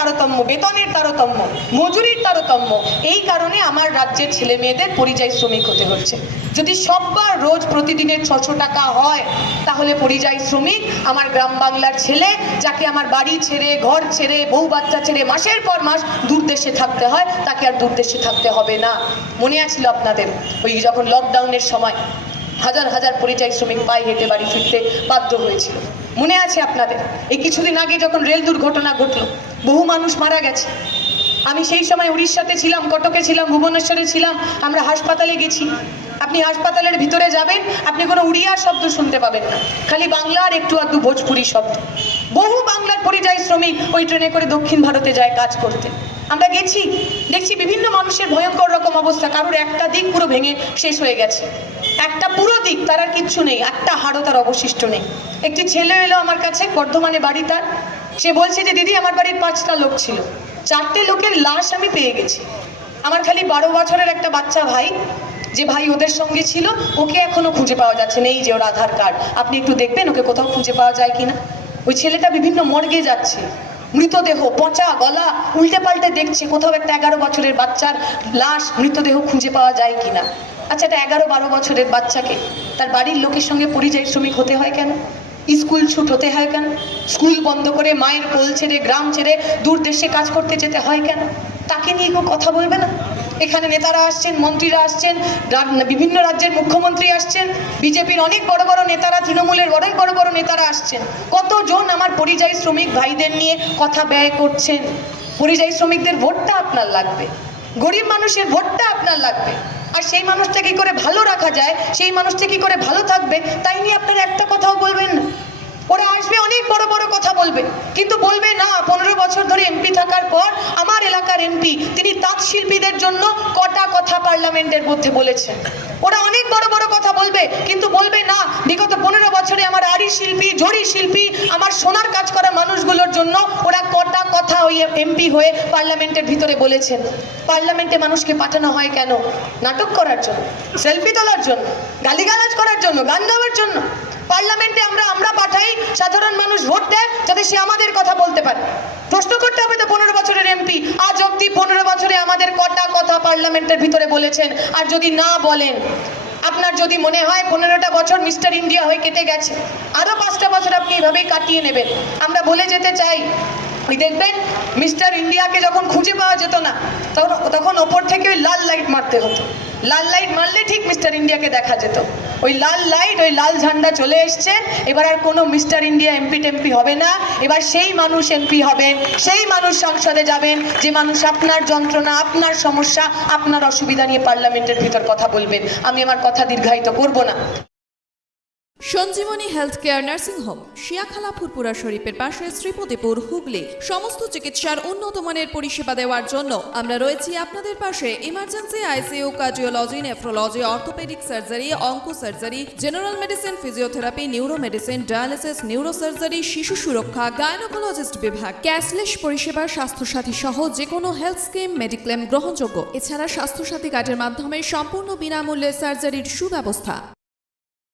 তারতম্য, বেতনের তারতম্য, মজুরির তারতম্য, এই কারণে আমার রাজ্যের ছেলে মেয়েদের পরিযায়ী শ্রমিক হতে হচ্ছে। যদি সববার রোজ প্রতিদিনের 600 টাকা হয়, তাহলে পরিযায়ী শ্রমিক আমার গ্রাম বাংলার ছেলে, যাকে আমার বাড়ি ছেড়ে, ঘর ছেড়ে, বউ বাচ্চা ছেড়ে মাসের পর মাস দূর দেশে থাকতে হয়, তাকে আর দূর দেশে থাকতে হবে না। মনে আছিল আপনাদের ওই যখন লকডাউনের সময় হাজার হাজার পরিযায়ী শ্রমিক পায়ে হেঁটে বাড়ি ফিরতে বাধ্য হয়েছিল, মনে আছে আপনাদের? এই কিছুদিন আগে যখন রেল দুর্ঘটনা ঘটলো, বহু মানুষ মারা গেছে। আমি সেই সময় উড়িষ্যাতে ছিলাম, কটকে ছিলাম, ভুবনেশ্বরে ছিলাম, আমরা হাসপাতালে গেছি। আপনি হাসপাতালের ভিতরে যাবেন, আপনি কোনো উড়িয়া শব্দ শুনতে পাবেন না, খালি বাংলার একটু আধটু ভোজপুরি শব্দ। বহু বাংলার পরিযায়ী শ্রমিক ওই ট্রেনে করে দক্ষিণ ভারতে যায় কাজ করতে। আমরা গেছি, দেখছি বিভিন্ন মানুষের ভয়ঙ্কর রকম অবস্থা, কারোর একটা দিক পুরো ভেঙে শেষ হয়ে গেছে, একটা পুরো দিক তার আর কিচ্ছু নেই, একটা হাড়ও তার অবশিষ্ট নেই। একটি ছেলে এলো আমার কাছে, বর্ধমানে বাড়ি তার। সে বলছে যে দিদি, আমার বাড়ির 5টা লোক ছিল, 4টে লোকের লাশ আমি পেয়ে গেছি। আমার খালি 12 বছরের একটা বাচ্চা ভাই, যে ভাই ওদের সঙ্গে ছিল, ওকে এখনো খুঁজে পাওয়া যাচ্ছে না। এই যে ওর আধার কার্ড, আপনি একটু দেখবেন ওকে কোথাও খুঁজে পাওয়া যায় কিনা। ওই ছেলেটা বিভিন্ন মর্গে যাচ্ছে, মৃতদেহ, পচা গলা উল্টে পাল্টে দেখছে, কোথাও একটা 11 বছরের বাচ্চার লাশ, মৃতদেহ খুঁজে পাওয়া যায় কিনা। আচ্ছা, একটা 11-12 বছরের বাচ্চাকে তার বাড়ির লোকের সঙ্গে পরিযায়ী শ্রমিক হতে হয় কেন? স্কুল ছুট হতে হয় কেন? স্কুল বন্ধ করে মায়ের কোল ছেড়ে, গ্রাম ছেড়ে দূর দেশে কাজ করতে যেতে হয় কেন? তাকে নিয়ে কেউ কথা বলবে না? এখানে নেতারা আসছেন, মন্ত্রীরা আসছেন, বিভিন্ন রাজ্যের মুখ্যমন্ত্রী আসছেন, বিজেপির অনেক বড় বড় নেতারা, তৃণমূলের অনেক বড় বড় নেতারা আসছেন। কতজন আমার পরিযায়ী শ্রমিক ভাইদের নিয়ে কথা ব্যয় করছেন। পরিযায়ী শ্রমিকদের ভোটটা আপনার লাগবে, গরিব মানুষের ভোটটা আপনার লাগবে। আর সেই মানুষটা কি করে ভালো রাখা যায়, সেই মানুষটা কি করে ভালো থাকবে, তাই নিয়ে আপনারা একটা কথাও বলবেন না। ওরা আসবে, অনেক বড় বড় কথা বলবে, কিন্তু বলবে না 15 বছর ধরে এমপি থাকার পর আমার এলাকার এমপি তিনি তাঁত শিল্পীদের জন্য কটা কথা পার্লামেন্টের মধ্যে বলেছেন। ওরা অনেক বড় বড় কথা বলবে, কিন্তু বলবে না বিগত 15 বছরে আমার আড়ি শিল্পী, ঝড়ি শিল্পী, আমার সোনার কাজ করা মানুষগুলোর জন্য ওরা কটা কথা ওই এমপি হয়ে পার্লামেন্টের ভিতরে বলেছেন। পার্লামেন্টে মানুষকে পাঠানো হয় কেন? নাটক করার জন্য, সেলফি তোলার জন্য, গালিগালাজ করার জন্য, গান গাওয়ার জন্য। পার্লামেন্টে আমরা পাঠাই, সাধারণ মানুষ ভোট দেয় যাতে সে আমাদের কথা বলতে পারে। প্রশ্ন করতে হবে তো 15 বছরের এমপি আজ অব্দি 15 বছরে আমাদের কটা কথা পার্লামেন্টের ভিতরে বলেছেন। আর যদি না বলেন, আপনার যদি মনে হয় 15টা বছর মিস্টার ইন্ডিয়া হয়ে কেটে গেছে, আরো 5টা বছর আপনি এভাবেই কাটিয়ে নেবেন, আমরা বলে যেতে চাই, দেখবেন মিস্টার ইন্ডিয়াকে যখন খুঁজে পাওয়া যেত না, তখন ওপর থেকে ওই লাল লাইট মারতে হতো। লাল লাইট মারলে ঠিক মিস্টার ইন্ডিয়াকে দেখা যেত। ওই লাল লাইট, ওই লাল ঝান্ডা চলে এসছে। এবার আর কোনো মিস্টার ইন্ডিয়া এমপি টেমপি হবে না। এবার সেই মানুষ এমপি হবেন, সেই মানুষ সংসদে যাবেন, যে মানুষ আপনার যন্ত্রণা, আপনার সমস্যা, আপনার অসুবিধা নিয়ে পার্লামেন্টের ভিতর কথা বলবেন। আমি আমার কথা দীর্ঘায়িত করব না। Sanjivani health care nursing home, Shiakhala Furfura শরীফের পাশে, শ্রীপতিপুর, হুগলি। সমস্ত চিকিৎসার উন্নত মানের পরিষেবা দেওয়ার জন্য আমরা রয়েছি আপনাদের পাশে। Emergency, ICU, cardiology, nephrology, orthopaedic surgery, onco surgery, general medicine, physiotherapy, neuro medicine, dialysis, neuro surgery, শিশু সুরক্ষা, গাইনোকোলজিস্ট বিভাগ, ক্যাশলেস পরিষেবা, স্বাস্থ্যসাথী সহ যে কোনো হেলথ স্কিম, মেডিক্লেম গ্রহণযোগ্য। এছাড়া স্বাস্থ্যসাথী কার্ডের মাধ্যমে সম্পূর্ণ বিনামূল্যে সার্জারির সুব্যবস্থা।